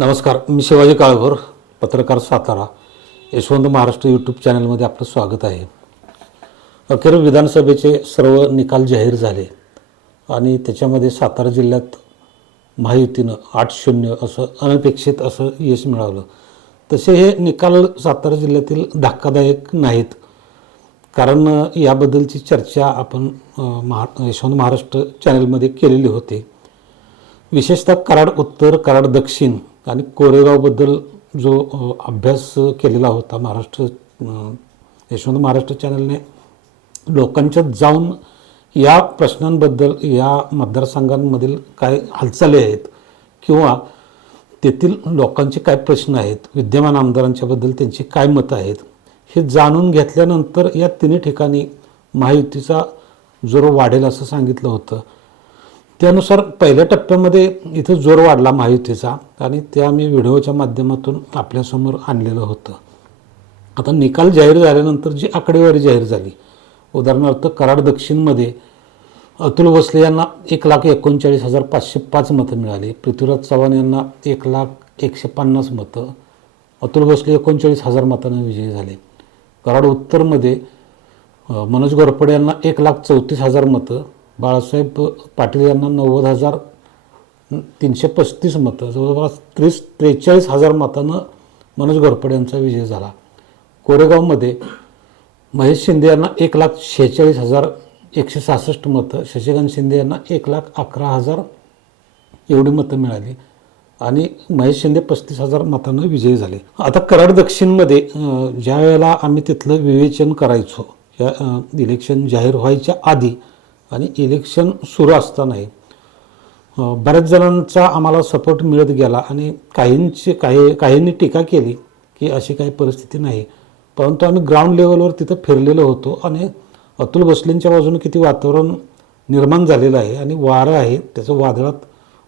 नमस्कार, मी शिवाजी काळभोर, पत्रकार सातारा. यशवंत महाराष्ट्र यूट्यूब चॅनलमध्ये आपलं स्वागत आहे. अखेर विधानसभेचे सर्व निकाल जाहीर झाले आणि त्याच्यामध्ये सातारा जिल्ह्यात महायुतीनं 8-0 असं अनपेक्षित असं यश मिळवलं. तसे हे निकाल सातारा जिल्ह्यातील धक्कादायक नाहीत, कारण याबद्दलची चर्चा आपण यशवंत महाराष्ट्र चॅनलमध्ये केलेली होती. विशेषतः कराड उत्तर, कराड दक्षिण आणि कोरेगावबद्दल जो अभ्यास केलेला होता यशवंत महाराष्ट्र चॅनलने लोकांच्यात जाऊन या प्रश्नांबद्दल, या मतदारसंघांमधील काय हालचाली आहेत किंवा तेथील लोकांचे काय प्रश्न आहेत, विद्यमान आमदारांच्याबद्दल त्यांची काय मतं आहेत, हे जाणून घेतल्यानंतर या तिन्ही ठिकाणी महायुतीचा जोर वाढेल असं सांगितलं होतं. त्यानुसार पहिल्या टप्प्यामध्ये इथं जोर वाढला महायुतीचा आणि ते आम्ही व्हिडिओच्या माध्यमातून आपल्यासमोर आणलेलं होतं. आता निकाल जाहीर झाल्यानंतर जी आकडेवारी जाहीर झाली, उदाहरणार्थ कराड दक्षिणमध्ये अतुल भोसले यांना 1,39,505 मतं मिळाली. पृथ्वीराज चव्हाण यांना 1,01,150 मतं. अतुल भोसले 39,000 मतांना विजयी झाले. कराड उत्तरमध्ये मनोज घोरपडे यांना 1,34,000 मतं. बाळासाहेब पाटील यांना 90,335 मतं, जवळपास 43,000 मतांनं मनोज घोरपडे यांचा विजय झाला. कोरेगावमध्ये महेश शिंदे यांना 1,46,166 मतं, शशिकांत शिंदे यांना 1,11,000 एवढी मतं मिळाली आणि महेश शिंदे 35,000 मतांना विजयी झाले. आता कराड दक्षिणमध्ये ज्या वेळेला आम्ही तिथलं विवेचन करायचो, या इलेक्शन जाहीर व्हायच्या आधी आणि इलेक्शन सुरू असतानाही बऱ्याच जणांचा आम्हाला सपोर्ट मिळत गेला आणि काहींनी टीका केली की अशी काही परिस्थिती नाही. परंतु आम्ही ग्राउंड लेवलवर तिथं फिरलेलो होतो आणि अतुल भोसलेंच्या बाजूने किती वातावरण निर्माण झालेलं आहे आणि वारं आहे त्याचं वादळात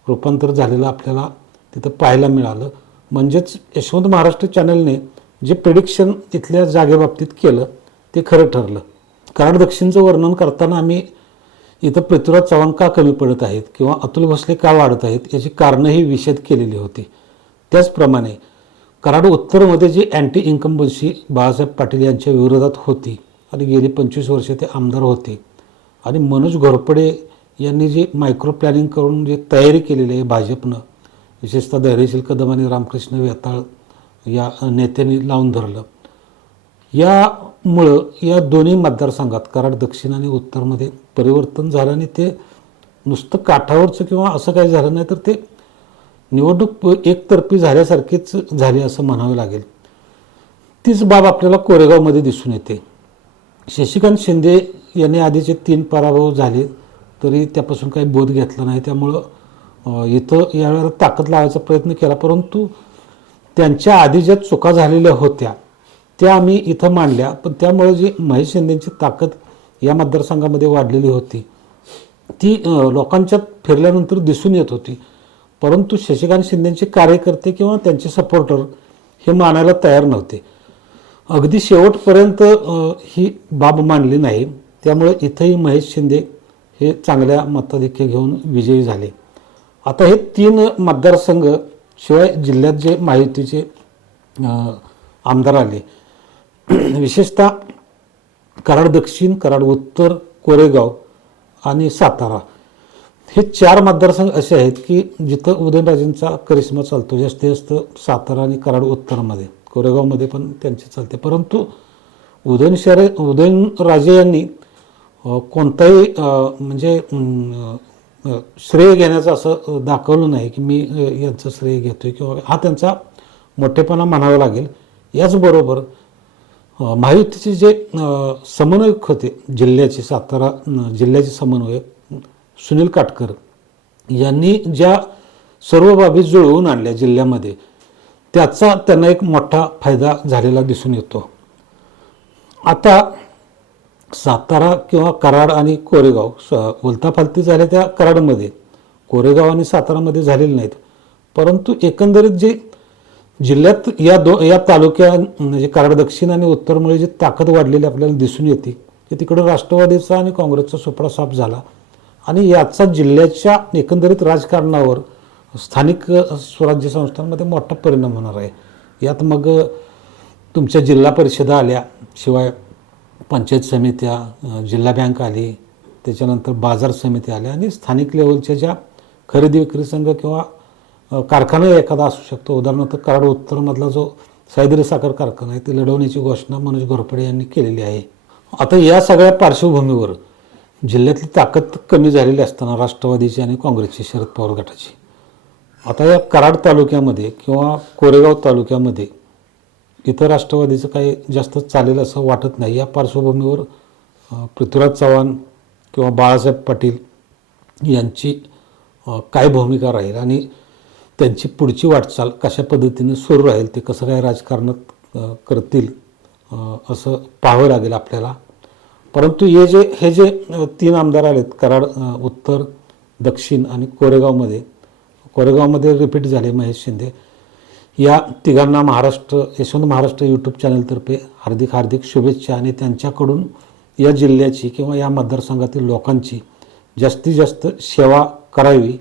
रूपांतर झालेलं आपल्याला तिथं पाहायला मिळालं. म्हणजेच यशवंत महाराष्ट्र चॅनलने जे प्रिडिक्शन इथल्या जागेबाबतीत केलं ते खरं ठरलं. कराड दक्षिणचं वर्णन करताना आम्ही इथं पृथ्वीराज चव्हाण का कमी पडत आहेत किंवा अतुल भोसले का वाढत आहेत याची कारणंही विशद केलेली होती. त्याचप्रमाणे कराड उत्तरमध्ये जी अँटी इन्कम्बन्सी बाळासाहेब पाटील यांच्या विरोधात होती आणि गेली 25 वर्षे ते आमदार होते आणि मनोज घोरपडे यांनी जी मायक्रो प्लॅनिंग करून जी तयारी केलेली आहे भाजपनं, विशेषतः धैर्यशील कदम आणि रामकृष्ण वेताळ या नेत्यांनी लावून धरलं. यामुळं या दोन्ही मतदारसंघात कराड दक्षिण आणि उत्तरमध्ये परिवर्तन झालं आणि ते नुसतं काठावरचं किंवा असं काही झालं नाही, तर ते निवडणूक एकतर्फी झाल्यासारखीच झाली असं म्हणावं लागेल. तीच बाब आपल्याला कोरेगावमध्ये दिसून येते. शशिकांत शिंदे यांनी आधीचे 3 पराभव झाले तरी त्यापासून काही बोध घेतला नाही. त्यामुळं इथं यावेळेला ताकद लावायचा प्रयत्न केला, परंतु त्यांच्या आधी ज्या चुका झालेल्या होत्या त्या आम्ही इथं मांडल्या. पण त्यामुळे जी महेश शिंदेची ताकद या मतदारसंघामध्ये वाढलेली होती ती लोकांच्यात फिरल्यानंतर दिसून येत होती. परंतु शशिकांत शिंदेचे कार्यकर्ते किंवा त्यांचे सपोर्टर हे मानायला तयार नव्हते. अगदी शेवटपर्यंत ही बाब मानली नाही. त्यामुळे इथंही महेश शिंदे हे चांगल्या मताधिक्य घेऊन विजयी झाले. आता हे 3 मतदारसंघ शिवाय जिल्ह्यात जे महायुतीचे आमदार आले, विशेषतः कराड दक्षिण, कराड उत्तर, कोरेगाव आणि सातारा, हे 4 मतदारसंघ असे आहेत की जिथं उदयनराजेंचा करिश्मा चालतो. जास्तीत जास्त सातारा आणि कराड उत्तरमध्ये, कोरेगावमध्ये पण त्यांचे चालते. परंतु उदयनराजे यांनी कोणताही म्हणजे श्रेय घेण्याचं असं दाखवलं नाही की मी यांचं श्रेय घेतोय किंवा हा त्यांचा मोठेपणा म्हणावा लागेल. याचबरोबर महायुतीचे जे समन्वयक होते जिल्ह्याचे, सातारा जिल्ह्याचे समन्वयक सुनील काटकर यांनी ज्या सर्व बाबी जुळवून आणल्या जिल्ह्यामध्ये, त्याचा त्यांना एक मोठा फायदा झालेला दिसून येतो. आता सातारा किंवा कराड आणि कोरेगाव उलथापालथी झाल्या त्या कराडमध्ये, कोरेगाव आणि सातारामध्ये झालेले नाहीत. परंतु एकंदरीत जे जिल्ह्यात या तालुक्या म्हणजे कराड दक्षिण आणि उत्तरमुळे जी ताकद वाढलेली आपल्याला दिसून येते की तिकडं राष्ट्रवादीचा आणि काँग्रेसचा सुपडा साफ झाला आणि याचा जिल्ह्याच्या एकंदरीत राजकारणावर स्थानिक स्वराज्य संस्थांमध्ये मोठा परिणाम होणार आहे. यात मग तुमच्या जिल्हा परिषदा आल्या, शिवाय पंचायत समित्या, जिल्हा बँक आली, त्याच्यानंतर बाजार समिती आल्या आणि स्थानिक लेवलच्या ज्या खरेदी विक्री संघ किंवा कारखाना एखादा असू शकतो. उदाहरणार्थ कराड उत्तरमधला जो सह्याद्री साखर कारखाना आहे ते लढवण्याची घोषणा मनोज घोरपडे यांनी केलेली आहे. आता या सगळ्या पार्श्वभूमीवर जिल्ह्यातली ताकद कमी झालेली असताना राष्ट्रवादीची आणि काँग्रेसची, शरद पवार गटाची, आता या कराड तालुक्यामध्ये किंवा कोरेगाव तालुक्यामध्ये इथं राष्ट्रवादीचं काही जास्त चालेल असं वाटत नाही. या पार्श्वभूमीवर पृथ्वीराज चव्हाण किंवा बाळासाहेब पाटील यांची काय भूमिका राहील आणि त्यांची पुढची वाटचाल कशा पद्धतीने सुरू राहील, ते कसं काय राजकारणात करतील असं पाहावं लागेल आपल्याला. परंतु हे जे 3 आमदार आलेत कराड, उत्तर, दक्षिण आणि कोरेगावमध्ये रिपीट झाले महेश शिंदे, या तिघांना यशवंत महाराष्ट्र यूट्यूब चॅनलतर्फे हार्दिक शुभेच्छा आणि त्यांच्याकडून या जिल्ह्याची किंवा या मतदारसंघातील लोकांची जास्तीत जास्त सेवा करावी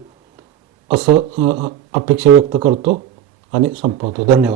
असं अपेक्षा व्यक्त करतो आणि संपवतो. धन्यवाद.